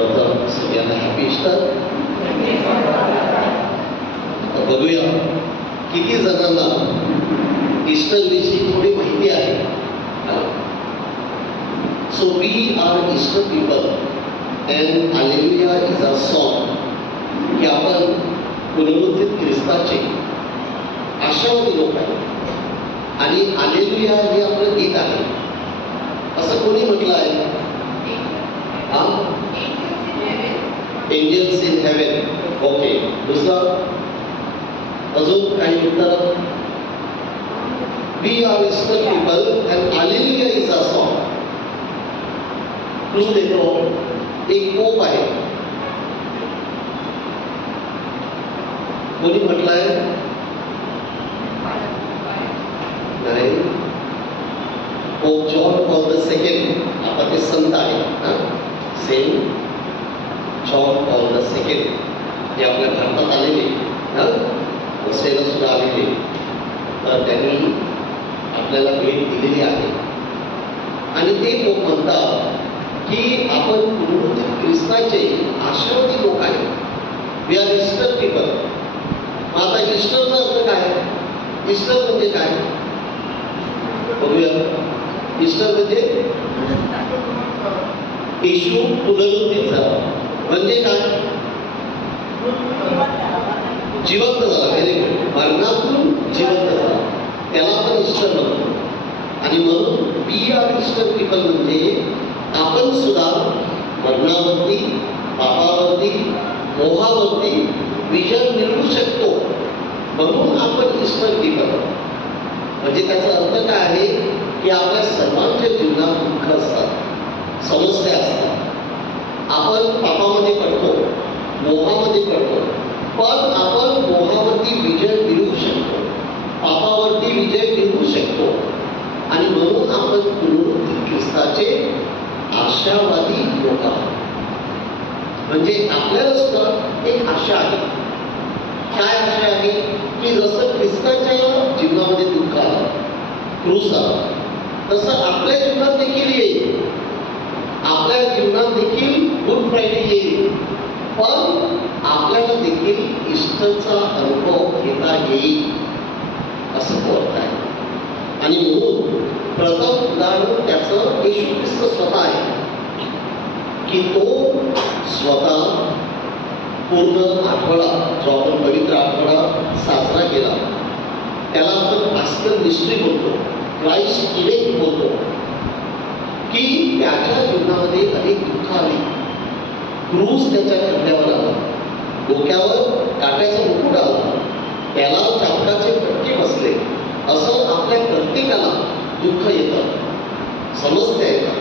प्रथम सगळ्यांना happy Easter. बघूया किती जणांना ईस्टर विषयी थोडी माहिती आहे. So we are Easter people and hallelujah is a song, की आपण पुनरुत्थित ख्रिस्ताचे आशावादी लोक आहेत आणि हालेलुया हे आपलं गीत आहे असं कोणी म्हटलं आहे? Angels in heaven. ओके, दुसरं अजून काही उत्तर? We are Easter people and hallelujah is a song. Clue देतो, एक पोप आहे. कोणी म्हटलंय? नाही, pope John Paul the second. आता ते संत आहे, saint John Paul the second. ते आपल्या भारतात आलेले, वसईला सुद्धा आलेले. तर त्यांनी आपल्याला भेट दिलेली आहे आणि ते पोप म्हणतात की आपण पुनरुत्थित ख्रिस्ताचे आशावादी लोक आहेत. We are Easter people. आता ईस्टरचा अर्थ काय? ईस्टर म्हणजे काय बघूया. ईस्टर म्हणजे येशू पुनरुत्थित झाला म्हणजे काय? जिवंत झाला. Very good. मरणातून जिवंत झाला, त्याला आपण ईस्टर म्हणतो. आणि म्हणून वी आर ईस्टर पीपल म्हणजे आपण सुद्धा मरणावरती, पापावरती, मोहावरती विजय मिळवू शकतो. म्हणून आपण ईस्टर पीपल. म्हणजे त्याचा अर्थ काय आहे की आपल्या सर्वांच्या जीवनात दुःख असतात, समस्या असतात, आपण पापामध्ये पडतो, मोहामध्ये पडतो, पण आपण मोहावरती विजय मिळवू शकतो, पापावरती विजय मिळवू शकतो. आणि म्हणून आपण पुनरुत्थित ख्रिस्ताचे आशावादी लोक आहोत. म्हणजे आपल्याला सुद्धा एक आशा आहे. काय आशा आहे? की जसं ख्रिस्ताच्या जीवनामध्ये दुःख आलं, क्रूस आला, तसं आपल्या जीवनात देखील येईल. आपल्या जीवनात देखील गुड फ्रायडे येईल, पण आपल्याला देखील ईस्टरचा अनुभव घेता येईल असं बोलत आहे. आणि म्हणून प्रथम उदाहरण त्याचं येशू ख्रिस्त स्वतः आहे, की तो स्वतः पूर्ण आठवडा जो आपण पवित्र आठवडा साजरा केला त्याला आपण पास्कल मिस्ट्री बोलतो, क्राइस्ट इव्हेंट बोलतो, की त्याच्या जीवनामध्ये अनेक दुःख आली, क्रूस त्याच्या खांद्यावर आला, डोक्यावर काट्याचं मुकुट आला, त्याला चाबकाचे फटके बसले. असं आपल्या प्रत्येकाला दुःख येतं, समस्या येतात.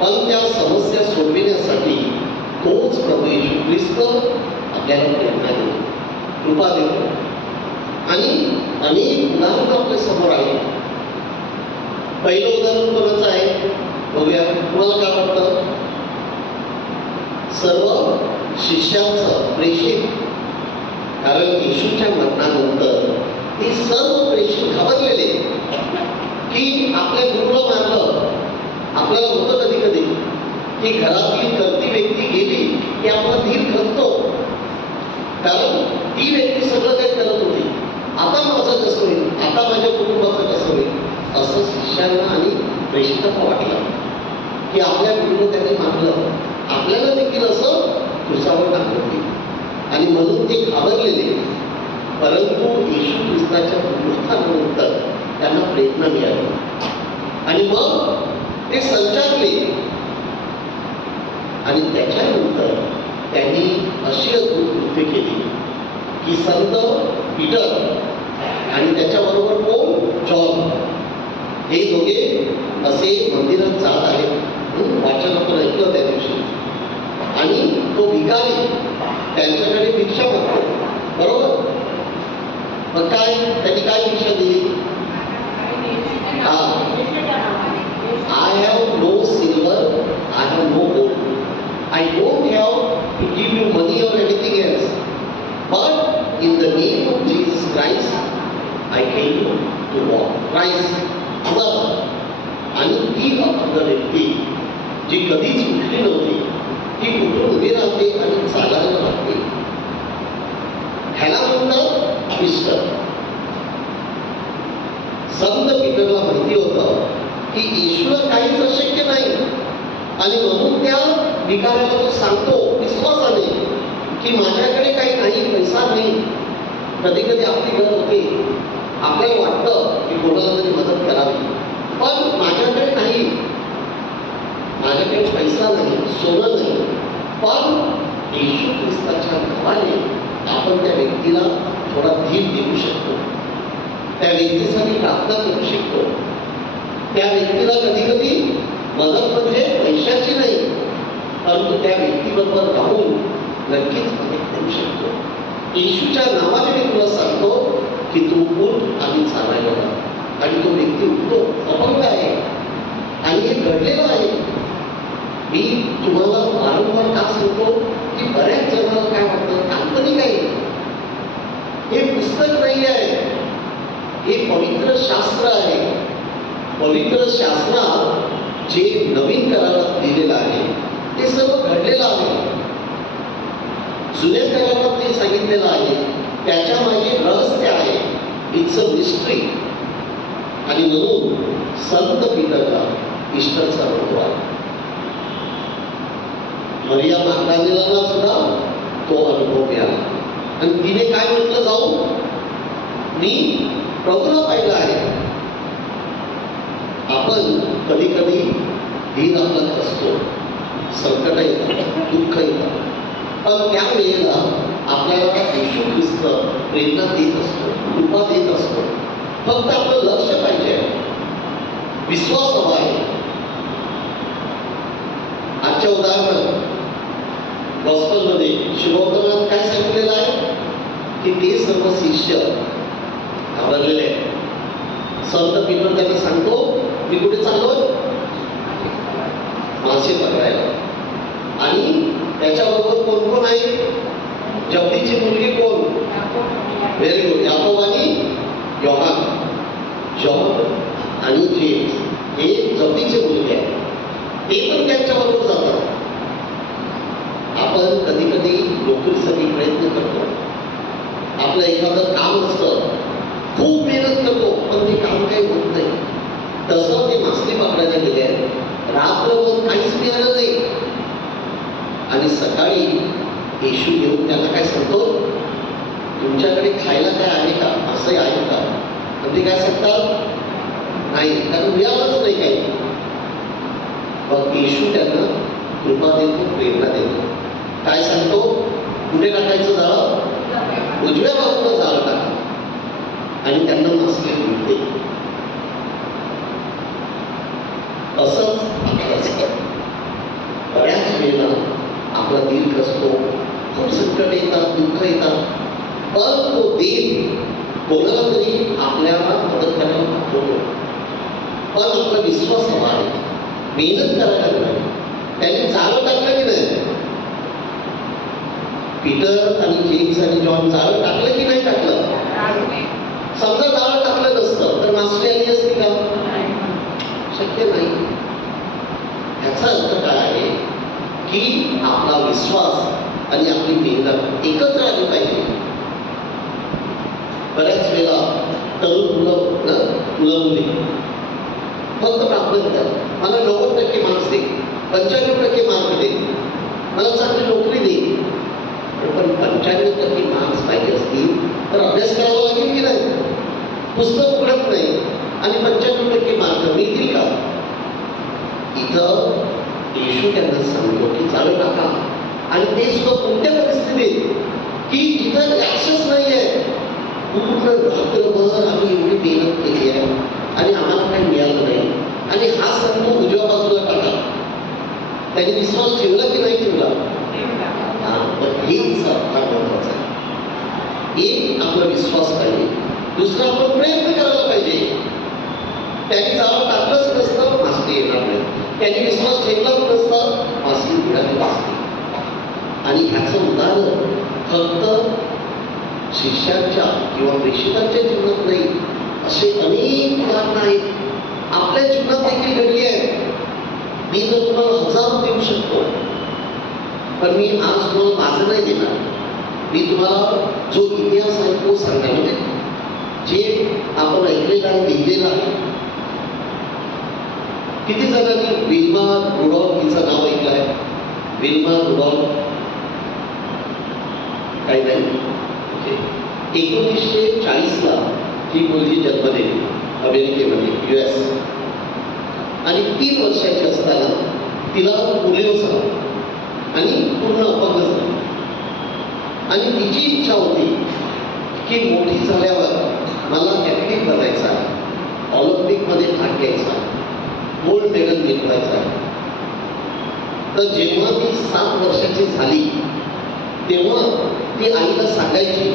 पण त्या समस्या सोडविण्यासाठी तोच प्रभू येशू ख्रिस्त आपल्याला प्रेरणा देतो, कृपा देतो. आणि अनेक उदाहरण आपल्या समोर आहे. पहिलं उदाहरण कोणाचं आहे बघूया. तुम्हाला काय वाटतं? सर्व शिष्यांचं, प्रेषित. कारण येशूच्या मरणानंतर हे सर्व प्रेषित घाबरलेले की आपल्या गुरुला मारलं. आपल्याला होतं कधी कधी की घरातील करती व्यक्ती गेली की आपला धीर खचतो, कारण ती व्यक्ती सगळं काही करत होती. आता माझं कसं होईल, आता माझ्या कुटुंबाचं कसं होईल, असं शिष्यांना आणि प्रेषितांना वाटलं की आपल्या गुरुला त्यांनी मारलं, आपल्याला देखील असं क्रूसावर टाकलं होती. आणि म्हणून ते घाबरलेले. परंतु येशू ख्रिस्ताच्या पुनरुत्थानानंतर त्यांना प्रेरणा मिळाली आणि मग ते संचारले. आणि त्याच्यानंतर त्यांनी अशी अद्भुत कृत्य केली की संत पीटर आणि त्याच्याबरोबर कोण, जॉन, हे दोघे असे मंदिरात जात आहेत. वाचन आपण ऐकलं त्या दिवशी. आणि तो भिकारी त्यांच्याकडे भिक्षा मागतो, बरोबर. मग काय त्यांनी काय भिक्षा दिली? I have no silver, I have no gold, I don't have to give you money or anything else, but in the name of Jesus Christ, I came to walk. Christ, आणि ती अपंग व्यक्ती जी कधीच उठली नव्हती, ती उठून उभी राहते आणि चालायला लागते. ह्याला म्हणतात इष्टर. संत पीटरला माहिती होतं की येशूला काहीच अशक्य नाही आणि म्हणून त्या भिकाऱ्याला तो सांगतो विश्वासाने की माझ्याकडे काही नाही, पैसा नाही. कधी कधी आपली गरज होते, आपल्याला वाटतं की कोणाला तरी मदत करावी, पण माझ्याकडे नाही, माझ्याकडे पैसा नाही, सोनं नाही, पण येशू ख्रिस्ताच्या नावाने आपण त्या व्यक्तीला थोडा धीर देऊ शकतो, त्या व्यक्तीसाठी प्रार्थना करू शकतो. त्या व्यक्तीला कधी कधी मदत म्हणजे पैशाची नाही, परंतु त्या व्यक्तीबरोबर राहून नक्कीच मदत करू शकतो. येशूच्या नावाने मी तुला सांगतो की तू उठ आणि चालायला लाग. आणि तो व्यक्ती उठतो, अपंग आहे आणि हे घडलेलं आहे. मी तुम्हाला वारंवार का सांगतो की बऱ्याच जणांना काय वाटतं काल्पनिक आहे, हे पुस्तक नाही आहे, हे पवित्र शास्त्र आहे. पवित्र शास्त्रात जे नवीन करारात दिलेलं आहे ते सर्व घडलेलं आहे. जुन्या करारात जे सांगितलेलं आहे त्याच्या मागे रहस्य आहे. It's a mystery. आणि म्हणून संत पीटरला ईस्टरचा अनुभव आहे. मरिया मगदलेनीला सुद्धा तो अनुभव मिळाला आणि तिने काय म्हटलं, जाऊ मी प्रभूला पाहिलं आहे. आपण कधी कधी धीर आपला असतो, संकट येतात, दुःख येतात, पण त्या वेळेला आपल्याला येशू ख्रिस्त प्रेरणा देत असतो, कृपा देत असतो. फक्त आपलं लक्ष पाहिजे, विश्वास हवा आहे. आजच्या उदाहरणार्थ गॉस्पलमध्ये शुभवर्तमानात काय सांगितलेलं आहे की ते सर्व शिष्य घाबरलेले आहेत. संत पीटर त्यांना सांगतो, मी कुठे चाललोय? मासे पकडायला. आणि त्याच्याबरोबर कोण कोण आहे? जब्दीची मुलगी कोण? व्हेरी गुड, याकोब आणि योहान. जॉन आणि जेम्स हे जब्दीचे मुलगे आहेत, ते पण त्यांच्याबरोबर जातात. आपण कधी कधी नोकरीसाठी प्रयत्न करतो, आपलं एखादं काम असतं, खूप मेहनत करतो, पण ते काम काही होत नाही. तसं ते मासली पकडायला गेले आहेत, रात्रभर काहीच मिळालं नाही. आणि सकाळी येशू घेऊन त्यांना काय सांगतो, तुमच्याकडे खायला काय आहे का, असंही आहे का? तर ते काय सांगतात, नाही, कारण मिळालंच नाही काही. मग येशू त्यांना कृपा देतो, प्रेरणा देतो. काय सांगतो, कुठे टाकायचं जाळं? उजव्या बाजूला जाळं टाका. आणि त्यांना मासले मिळते. असंच आपलं असतं. बऱ्याच वेळेला आपला दिल असतो, खूप संकट येतात, दुःख येतात, पण तो देव कोणाला तरी आपल्याला मदत करायला पाठवतो. पण आपला विश्वास हवा आहे, मेहनत करायला नाही. त्यांनी जाळं टाकलं की नाही? पीटर आणि जेम्स आणि जॉन जाळं टाकलं की नाही टाकलं? समजा जाळं टाकलं नसतं तर मासळी आली असती का? शक्य नाही. याचा अर्थ काय आहे की आपला विश्वास आणि आपली मेहनत एकत्र आली पाहिजे. बऱ्याच वेळेला तरुण मुलं मुली फक्त प्रार्थना करतात, मला 90% मार्क्स दे, 95% मार्क दे, मला चांगली नोकरी दे. पण 95% मार्क्स पाहिजे असतील तर अभ्यास करावा लागेल की नाही? पुस्तक उघडत नाही आणि 95% मार्क मिळतील का? इथं येशू त्यांना सांगतो की चालू टाका. आणि ते सुद्धा कोणत्या परिस्थितीत की जिथं ॲक्सेस नाही आहे, पूर्ण रात्रभर आम्ही एवढी मेहनत केली आहे आणि आम्हाला काही मिळालं नाही, आणि हा सांगतो उजव्या बाजूला टाका. त्यांनी विश्वास ठेवला की नाही ठेवला? पण हेच फार महत्वाचं आहे. एक आपला विश्वास पाहिजे, दुसरा आपण प्रयत्न करायला पाहिजे. त्यांनी जाळं टाकलंच नसतं, मासळी येणार नाही. त्यांनी विश्वास ठेवलाच नसता, मासळी मिळाली नसती. आणि ह्याचं उदाहरण फक्त शिष्यांच्या किंवा प्रेषितांच्या जीवनात नाही, असे अनेक उदाहरणं आहेत आपल्या जीवनात देखील घडली आहेत. मी जर तुम्हाला 1000 देऊ शकतो, पण मी आज तुम्हाला माझं नाही देणार. मी तुम्हाला जो इतिहास आहे तो सांगणार, म्हणजे जे आपण ऐकलेलं आहे, लिहिलेलं आहे. किती जणांनी विल्मा रुडॉल्फ हिचं नाव ऐकलं आहे? Wilma Rudolph? काही नाही. 1940ला ही मुलगी जन्मली अमेरिकेमध्ये, US. आणि 3 वर्षाची असताना तिला पोलिओ झाला आणि पूर्ण अपंग झाली. आणि तिची इच्छा होती की मोठी झाल्यावर मला ॲथलीट बनायचं आहे, ऑलिम्पिकमध्ये भाग घ्यायचा, गोल्ड मेडल मिळवायचा आहे. तर जेव्हा ती 7 वर्षाची झाली तेव्हा ती आईला सांगायची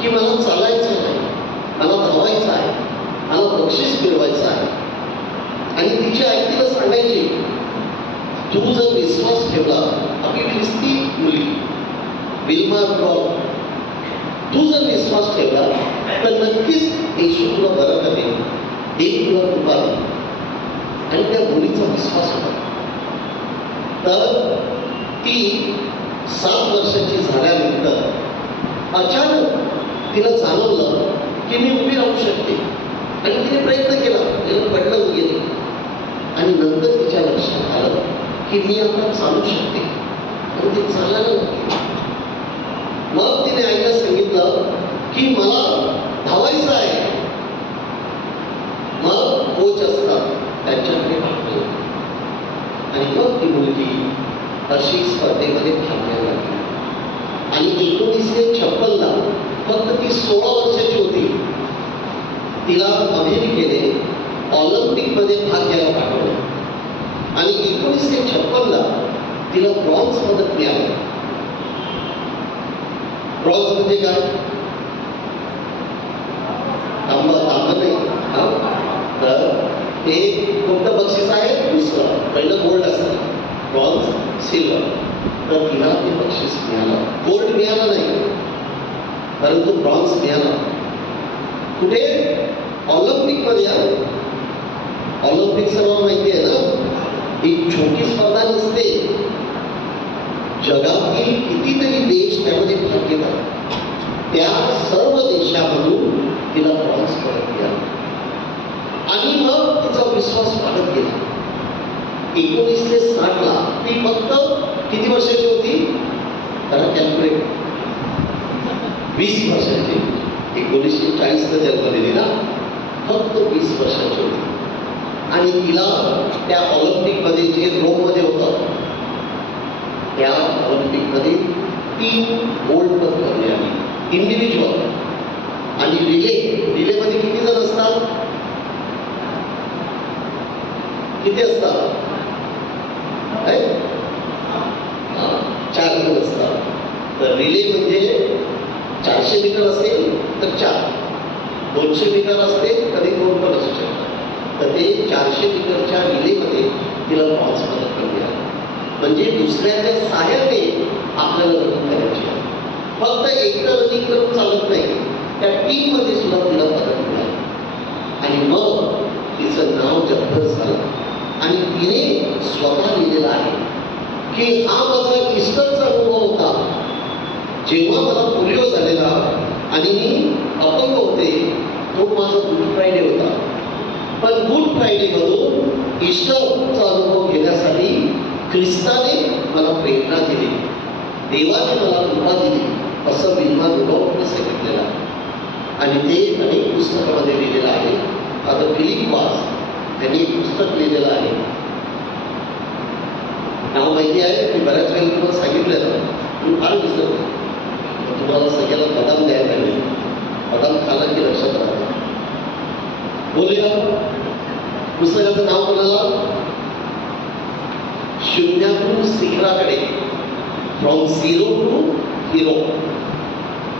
की मला चालायचं आहे, मला धावायचं आहे, मला बक्षीस मिळवायचं आहे. आणि तिची आई तिला सांगायची, तू जर विश्वास ठेवला, आपली ख्रिस्ती मुलगी विल्मा रुडॉल्फ, तू जर विश्वास ठेवला तर नक्कीच येशू तुला बरं करेल, देव तुला कृपा देईल. आणि त्या मुलीचा विश्वास होता. तर ती 7 वर्षाची झाल्यानंतर अचानक तिला जाणवलं की मी उभी राहू शकते. आणि तिने प्रयत्न केला, तिला पडलं गेलं. आणि नंतर तिच्या लक्षात आलं की मी आता चालू शकते. आणि ते चालायला लागले. मग तिने आईला सांगितलं की मला धावायचं आहे. मग कोच असतात त्यांच्याकडे पाठवलं. आणि मग ती मुलगी अशी स्पर्धेमध्ये थांबण्याला लागली. आणि 1956ला फक्त ती 16 वर्षाची होती. तिला अमेरिकेने ऑलिम्पिकमध्ये भाग घ्यायला पाठवलं. आणि 1956ला तिला ब्रॉन्झ पदक मिळालं. ब्रॉन्झ म्हणजे काय? तांबा नाही. तर हे कोणतं बक्षीस आहे? दुसरं. पहिलं गोल्ड असतं, ब्रॉन्झ, सिल्वर. तर तिला ते बक्षीस मिळालं. गोल्ड मिळालं नाही, परंतु ब्रॉन्झ मिळाला. कुठे? ऑलिम्पिकमध्ये. ऑलिम्पिक सर्वांना माहिती आहे ना, ही छोटी स्पर्धा नसते. जगातील कितीतरी देश त्यामध्ये भाग घेतात. त्या सर्व देशामधून तिला ब्रॉन्झ पदक मिळालं. आणि मग तिचा विश्वास वाढत गेला. 1960ला ती फक्त किती वर्षाची होती? त्याला कॅल्क्युलेट. 20 वर्षाची. 1940ला जन्मलेली ना, फक्त 20 वर्षाची होती. आणि तिला त्या ऑलिम्पिकमध्ये, जे रोममध्ये होतं, त्या ऑलिम्पिकमध्ये 3 गोल्ड पदक मिळाली इंडिव्हिज्युअल. आणि रिलेमध्ये किती जण असतात? किती असतात? 4 जण असतात. तर रिले म्हणजे 400 मीटर असेल तर 4, 200 मीटर असेल कधी 2 पण असू शकतात. तर ते 400 मीटरच्या रिलेमध्ये तिला ब्रॉन्झ पदक मिळालं. म्हणजे दुसऱ्याच्या सहाय्याने आपल्याला रनिंग करायची आहे. फक्त एकटं रनिंग करून चालत नाही, त्या टीममध्ये सुद्धा तिला पदक मिळालं. आणि मग तिचं नाव जगभर झालं. आणि तिने स्वतः लिहिलेलं आहे की हा माझा ईस्टरचा अनुभव होता, जेव्हा मला पोलिओ झालेला आणि मी अपंग होते. तो माझा गुड फ्रायडे होता. पण गुड फ्रायडेमधून ईस्टरचा अनुभव घेण्यासाठी ख्रिस्ताने मला प्रेरणा दिली, देवाने मला कृपा दिली, असं विल्मा रुडॉल्फने सांगितलेलं आहे. आणि ते अनेक पुस्तकामध्ये लिहिलेलं आहे. आता फिलिप वास त्यांनी एक पुस्तक लिहिलेलं आहे. नाव माहिती आहे? मी बऱ्याच वेळेला तुम्हाला सांगितलेलं, मी फार विसरतो. तुम्हाला सगळ्याला बदाम द्यायला लागेल. बदाम खाला की लक्षात राहतं. बोलूया. पुस्तकाचं नाव कोणाला? शून्यातून शिखराकडे, फ्रॉम झिरो टू हिरो.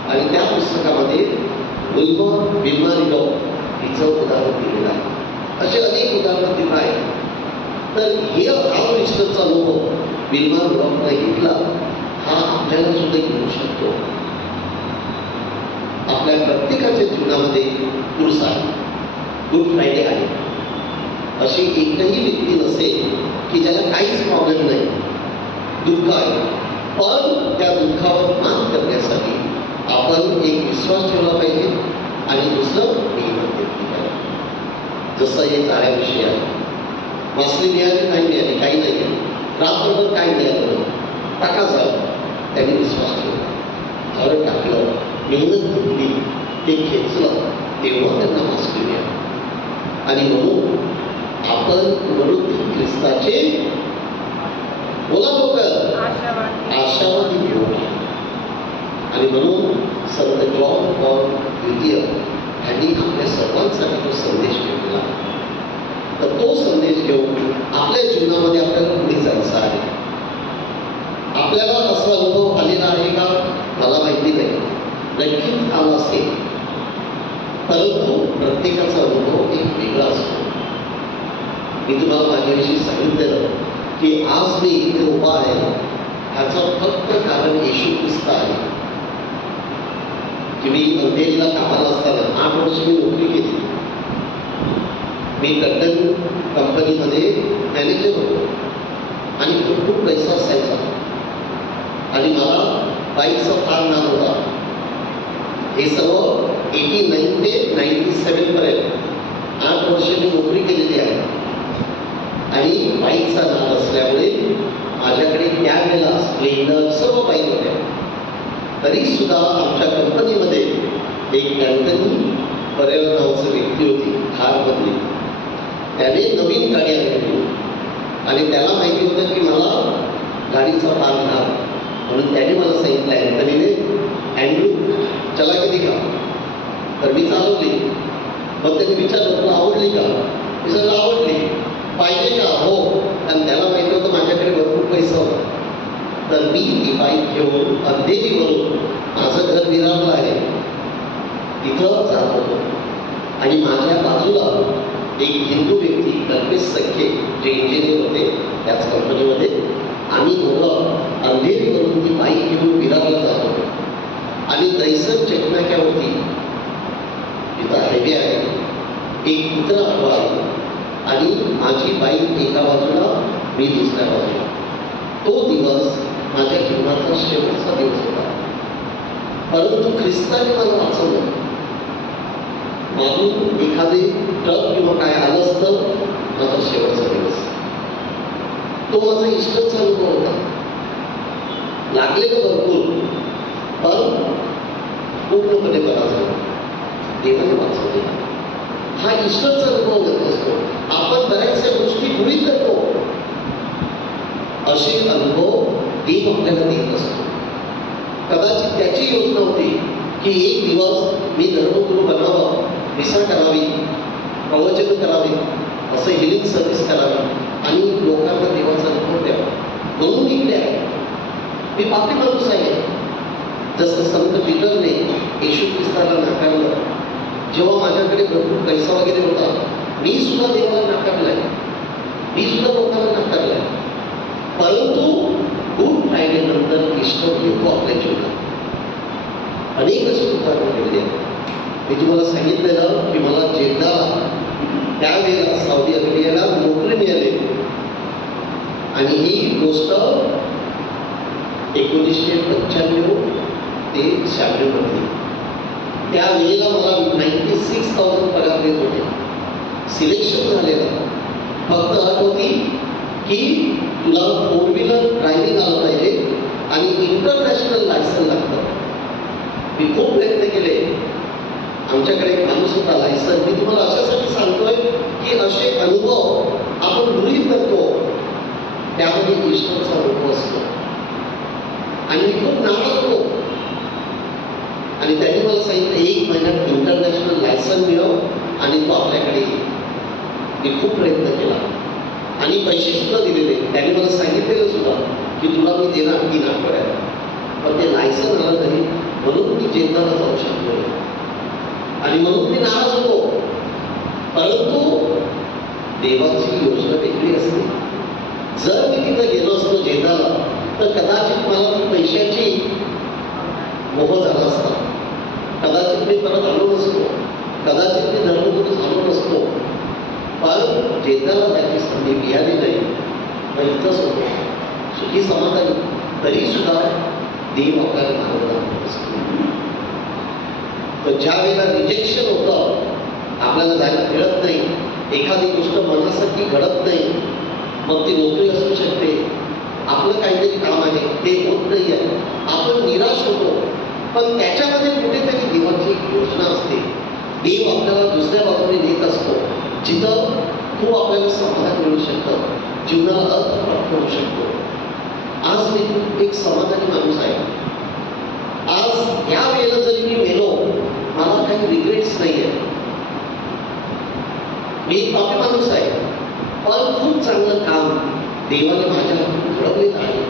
आणि त्या पुस्तकामध्ये विल्मा रुडॉल्फ हिचं उदाहरण दिलेलं आहे. असे अनेक उदाहरणं तिथं आहेत. तर हे हा जो ईस्टरचा अनुभव विल्मा रुडॉल्फने घेतला, हा आपल्याला सुद्धा घेऊ शकतो. आपल्या प्रत्येकाच्या जीवनामध्ये क्रूस आहे, गुड फ्रायडे आहे. अशी एकही व्यक्ती नसेल की ज्याला काहीच प्रॉब्लेम नाही, दुःख आहे, पण त्या दुःखावर मात करण्यासाठी आपण एक विश्वास ठेवला पाहिजे आणि दुसरं मेहनत घेतली पाहिजे. जसं हे जाळ्याविषयी आहे, मासली मिळाली नाही मिळाली काही नाही, रात्रभर काय मिळालं टाका झालं, त्यांनी विश्वास ठेवला, झालं टाकलं, मेहनत घेतली, ते खेचलं, तेव्हा त्यांना मासली मिळाली. आणि म्हणून आपण म्हणून ख्रिस्ताचे बोला लोक आशावादी घेऊ. आणि म्हणून संत जॉन पॉल द्वितीय यांनी आपल्या सर्वांसाठी तो संदेश ठेवला. तर तो संदेश घेऊन आपल्या जीवनामध्ये आपल्याला पुढे जायचं आहे. आपल्याला असा अनुभव आलेला आहे का मला माहिती नाही, नक्कीच आला असेल, परंतु प्रत्येकाचा अनुभव एक वेगळा असतो. मी तुम्हाला माझ्याविषयी सांगितलेलं की आज मी इथे उभा आहे ह्याचं फक्त कारण येशू ख्रिस्त आहे. की मी अंधेरीला कामाला असताना 8 वर्ष मी नोकरी केली. मी टंडन कंपनीमध्ये मॅनेजर होतो आणि खूप पैसा असायचा आणि मला बाईकचा फार नाद होता. हे सर्व 89 ते 97 पर्यंत 8 वर्ष मी नोकरी केलेली आहे आणि बाईकचा नाद असल्यामुळे माझ्याकडे त्यावेळेला स्प्लेंडर सर्व बाईक होत्या. तरी सुद्धा आमच्या कंपनीमध्ये एक अँथनी परेरा नावाची व्यक्ती होती कारमधली. त्याने नवीन गाडी आणली आणि त्याला माहिती होतं की मला गाडीचा फार नाद, म्हणून त्याने मला सांगितलं अँथनीने, अँड्रू चला की का. तर मी चालवली. मग त्यांनी विचारलं तुला आवडली का. मी सगळं आवडली. पाहिजे का. हो. आणि त्याला माहिती होतं माझ्याकडे भरपूर पैसा होता. तर मी ती बाईक घेऊन अंधेरीवरून माझं घर विरारलं आहे तिथं जात होतो आणि माझ्या बाजूला एक हिंदू व्यक्ती कल्पेश सख्खे जे इंजिनियर होते त्याच कंपनीमध्ये, आम्ही दोघं अंधेरीवरून ती बाईक घेऊन विरारला जात होतो. आणि दैसर चेकनाक्यावरती तिथं हायवे आहे, एक कुत्रा आडवा आहे आणि माझी बाईक एका बाजूला मी दुसऱ्या बाजूला. तो दिवस माझ्या जीवनाचा शेवटचा दिवस होता. परंतु ख्रिस्ताने मला वाचवलं. मागून एखादे ट्रक किंवा काय आलं असतं माझा शेवटचा दिवस. तो माझा इष्टचा अनुभव होता. लागलेलं भरपूर पण पूर्णपणे बरा झाला. देवाने वाचवले. हा इष्टचा अनुभव घेत असतो. आपण बऱ्याचशा गोष्टी गृहीत करतो. असे अनुभव देव आपल्याला देत असतो. कदाचित त्याची योजना होती की एक दिवस मी धर्मगुरू बनावं, मिसा करावी, प्रवचन करावी, असं हिलिंग सर्व्हिस करावी आणि लोकांना देवाचा अनुभव द्यावा. म्हणून इकडे आहे. मी पापी माणूस आहे. जसं संत पीटरने येशू ख्रिस्ताला नाकारलं, जेव्हा माझ्याकडे भरपूर पैसा वगैरे होता, मी सुद्धा देवाला नाकारलाय, मी सुद्धा लोकांना नाकारलाय. परंतु गुड फ्रायडे नंतर ईश्वर येतो आपल्या जीवनात. अनेक अशी उदाहरणं घडली. मी तुम्हाला सांगितलेलं की मला जेद्दा त्यावेळेला सौदी अरेबियाला नोकरी मिळाली आणि ही गोष्ट 1995 ते 96 मध्ये. त्यावेळेला मला 96,000 पगार देत होते. सिलेक्शन झालेलं. फक्त अट होती की तुला 4 व्हीलर ड्रायव्हिंग आलं पाहिजे आणि इंटरनॅशनल लायसन लागतं. मी खूप प्रयत्न केले. आमच्याकडे एक माणूस होता लायसन. मी तुम्हाला अशासाठी सांगतोय की असे अनुभव आपण गृहीत करतो, त्यामध्ये ईश्वरचा अनुभव असतो. आणि मी खूप नाराज होतो आणि त्यांनी मला सांगितलं 1 महिन्यात इंटरनॅशनल लायसन मिळव आणि तो आपल्याकडे येईल. मी खूप प्रयत्न केला आणि पैसे सुद्धा दिलेले. त्यांनी मला सांगितलेलं सुद्धा की तुला मी देणार 3 आठवड्यात. पण ते लायसन आलं नाही, म्हणून मी जेद्दाला जाऊ शकलो आणि म्हणून मी नाराज होतो. परंतु देवाची योजना वेगळी असते. जर मी तिथं गेलो असतो जेद्दाला तर कदाचित मला ती पैशाची मोह झाला असता. कदाचित मी परत आलो नसतो. कदाचित मी धर्मगुरू झालो नसतो. पण जेद्दाला त्याची संधी मिळाली नाही. मग इथंच होतो सुखी समाधानी. तरी सुद्धा देव आपल्याला मार्ग दाखवत असतो. तर ज्या वेळेला रिजेक्शन होतं, आपल्याला जायला मिळत नाही, एखादी गोष्ट मनासाठी घडत नाही, मग ती नोकरी असू शकते, आपलं काहीतरी काम आहे ते होत नाही आहे, आपण निराश होतो, पण त्याच्यामध्ये कुठेतरी देवाची एक योजना असते. देव आपल्याला दुसऱ्या बाजूने नेत असतो, जिथं तो आपल्याला समाधान मिळू शकतं, जीवनाला अर्थ प्राप्त होऊ शकतो. आज मी एक समाधानी माणूस आहे. आज या वेळेला जरी मी मेलो, मला काही रिग्रेट्स नाही आहे. मी एक पापी माणूस आहे, पण खूप चांगलं काम देवाने माझ्या हातून घडवलेलं आहे.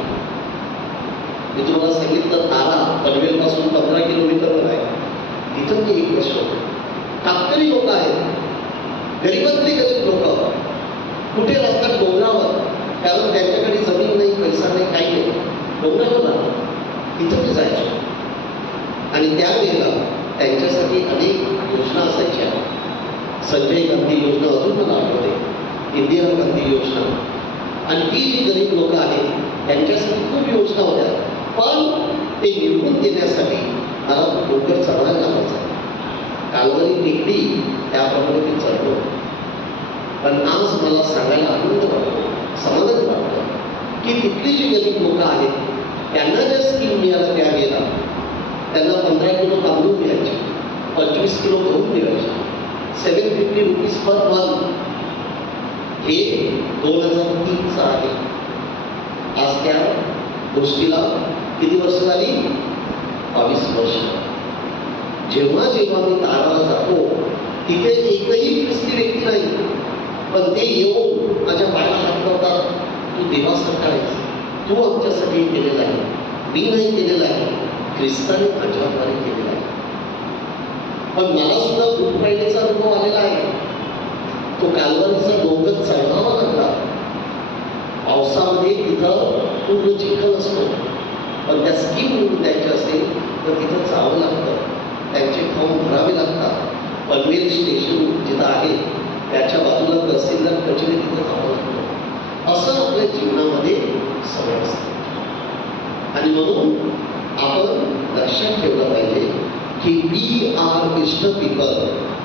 मी तुम्हाला सांगितलं, तारा पनवेलपासून 15 किलोमीटरवर आहे. तिथं मी एक वर्ष होतो. कातकरी लोक आहेत, गरीबातली गरीब लोक, कुठे राहतात? डोंगरावर, कारण त्यांच्याकडे जमीन नाही, पैसा नाही, काही नाही, डोंगरावर राहतात. तिथं मी जायचो आणि त्यावेळेला त्यांच्यासाठी अनेक योजना असायच्या. संजय गांधी योजना अजून मला आठवते, इंदिरा गांधी योजना, आणि ती जी गरीब लोक आहेत त्यांच्यासाठी खूप योजना होत्या. पण ते निवडून देण्यासाठी मला डोंगर चढवायला लागायचा. कालवरी टेकडी त्याप्रमाणे मी चढलो. पण आज मला सांगायला आनंद वाटतो, समाधान वाटतं की तिथली जी गरीब लोक आहेत त्यांना ज्या स्कीम मिळाल्या त्यावेळेला त्यांना 15 किलो तांदूळ मिळायचे, 25 किलो गहू मिळायचे, 750 रुपीज पर मंथ. हे 2003चं आहे. आज त्या गोष्टीला किती वर्ष झाली? 22 वर्ष. जेव्हा जेव्हा मी ताराला जातो, तिथे एकही ख्रिस्ती व्यक्ती नाही, पण ते येऊन माझ्या पायाला हात लावतात. तू देवासारखा आहेस, तू आमच्यासाठी केलेला आहे, मी नाही केलेला आहे, ख्रिस्ताने माझ्याद्वारे केलेला आहे. पण मला सुद्धा गुड फ्रायडेचा अनुभव आलेला आहे. तो कालवरीचा डोंगर चढावा लागला. पावसामध्ये तिथं पूर्ण चिखल असतो, पण त्या स्कीम निवडून द्यायच्या असेल तर तिथं जावं लागतं, त्यांचे फॉर्म भरावे लागतात. पनवेल स्टेशन जिथं आहे त्याच्या बाजूला तहसीलदार कचेरी, तिथं जावं लागतं. असं आपल्या जीवनामध्ये सवय असते. आणि म्हणून आपण लक्षात ठेवलं पाहिजे की we are Easter people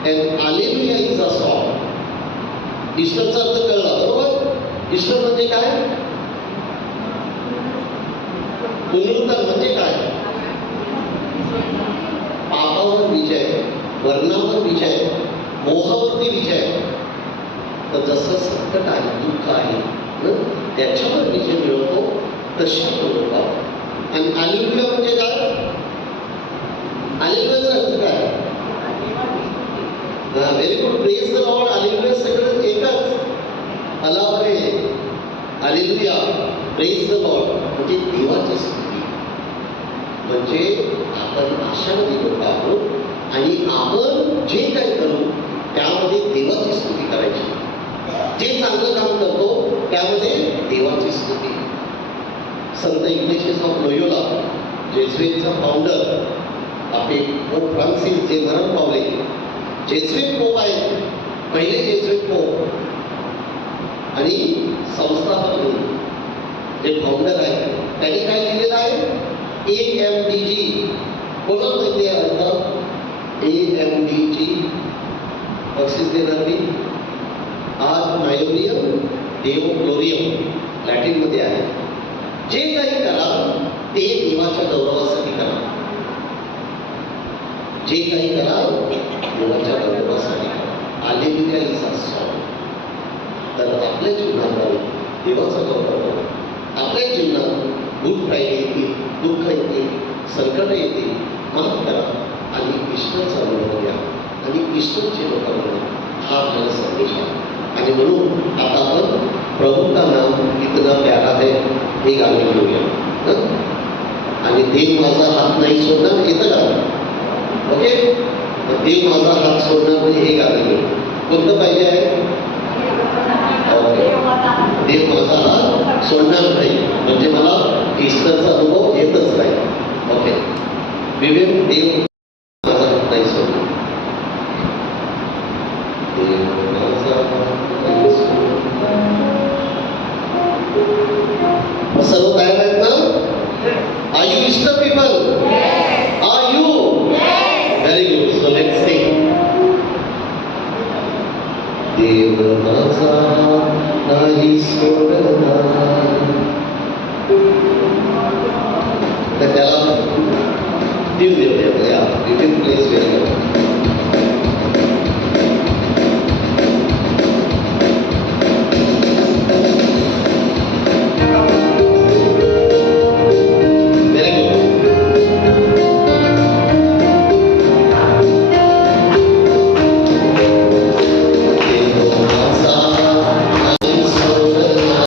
and hallelujah is a song. ईस्टरचा अर्थ कळला बरोबर? ईस्टर म्हणजे काय? पुनरुत्थान म्हणजे काय? पापावर विजय, वर्णावर विजय, मोहावरती विजय. तर जसं संकट आहे, दुःख आहे, त्याच्यावर विजय मिळवतो, तशी पुनरुत्थान. आणि हालेलुया म्हणजे काय? हालेलुयाचा अर्थ काय? Very good, praise the Lord. Hallelujah सगळं एकच. अलावरे हालेलुया, प्रेज द लॉर्ड म्हणजे देवाची स्तुती. म्हणजे आपण आशावादी लोक आहोत आणि आपण जे काही करू त्यामध्ये देवाची स्तुती करायची. जे चांगलं काम करतो त्यामध्ये देवाची स्तुती. संत इग्नेशियस ऑफ लोयोला, जेझुइटचा फाउंडर, आपले पोप फ्रान्सिस जे मरण पावले, जेझुइट पोप आहेत, पहिले जेझुइट पोप आणि संस्थापक म्हणून जे फाउंडर आहेत, त्यांनी काय लिहिलेलं आहे? AMDG. कोणाला माहिती आहे अर्थ? AMDG बक्षीस देणार मी. आद मायोरियम देओ ग्लोरियम, लॅटिनमध्ये आहे. जे काही कराल ते देवाच्या गौरवासाठी करा. जे काही कराल देवाच्या गौरवासाठी करा. Hallelujah is a song. तर आपल्या जीवनात देवाचा गौरव, आपल्या जीवनात गुड फ्रायडे येतील, दुःख येतील, संकट येतील, माफ करा आणि ईश्वरचा अनुभव घ्या आणि ईश्वरचे लोक बना. हा आपल्याला संदेश आहे. आणि म्हणून आता आपण प्रभु का नाम इतना प्यारा है हे गाणं घेऊया. आणि देव माझा हात नाही सोडणार, येतं का? ओके, देव माझा हात सोडणार नाही हे गाणं घेऊ. कोणतं पाहिजे आहे? देव माझा हात सोडणार नाही म्हणजे मला ईश्वरचा अनुभव येतच नाही. ओके, विवेक, देव माझा हात नाही सोडणार. सर्व तयार आहेत ना? people? Are you? Very good. So let's sing. देव माझा नाही सोडला